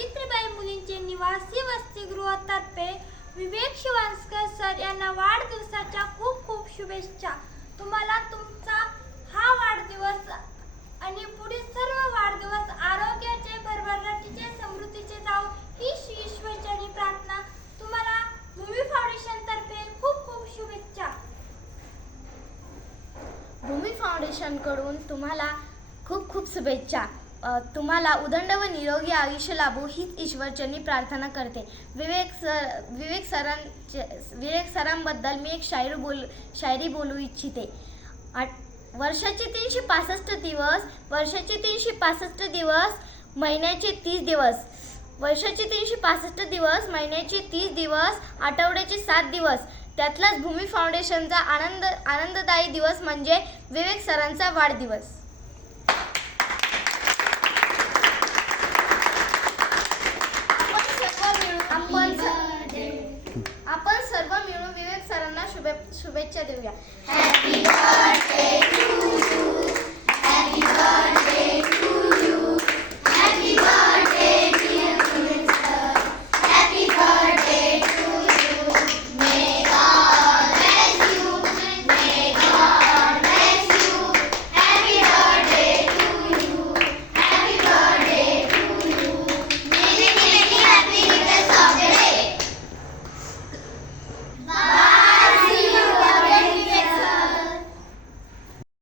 सावित्रीबाई मुलींचे निवासी वसतिगृहातर्फे विवेक शिवांसकर सर यांना वाढदिवसाच्या खूप खूप शुभेच्छा. तुम्हाला तुमचा हा वाढदिवस आणि पुढील सर्व वाढदिवस आरोग्याचे, भरभराटीचे, समृद्धीचे जावो ही ईश्वरचरणी प्रार्थना. तुम्हाला भूमी फाउंडेशन तर्फे खूप खूप शुभेच्छा. भूमी फाउंडेशनकडून तुम्हाला खूप खूप शुभेच्छा. तुम्हाला उदंड व निरोगी आयुष्य लाभो हीच ईश्वरचरणी प्रार्थना करते. विवेक सरांबद्दल मी एक शायरी बोलू इच्छिते. वर्षाचे 365 दिवस, वर्षाचे 365 दिवस, महिन्याचे 30 दिवस. वर्षाचे 365 दिवस, महिन्याचे 30 दिवस, आठवड्याचे 7 दिवस. त्यातलाच भूमी फाउंडेशनचा आनंददायी दिवस म्हणजे विवेक सरांचा वाढदिवस. आपण सर्व मिळून विवेक सरांना शुभेच्छा देऊया. Happy birthday to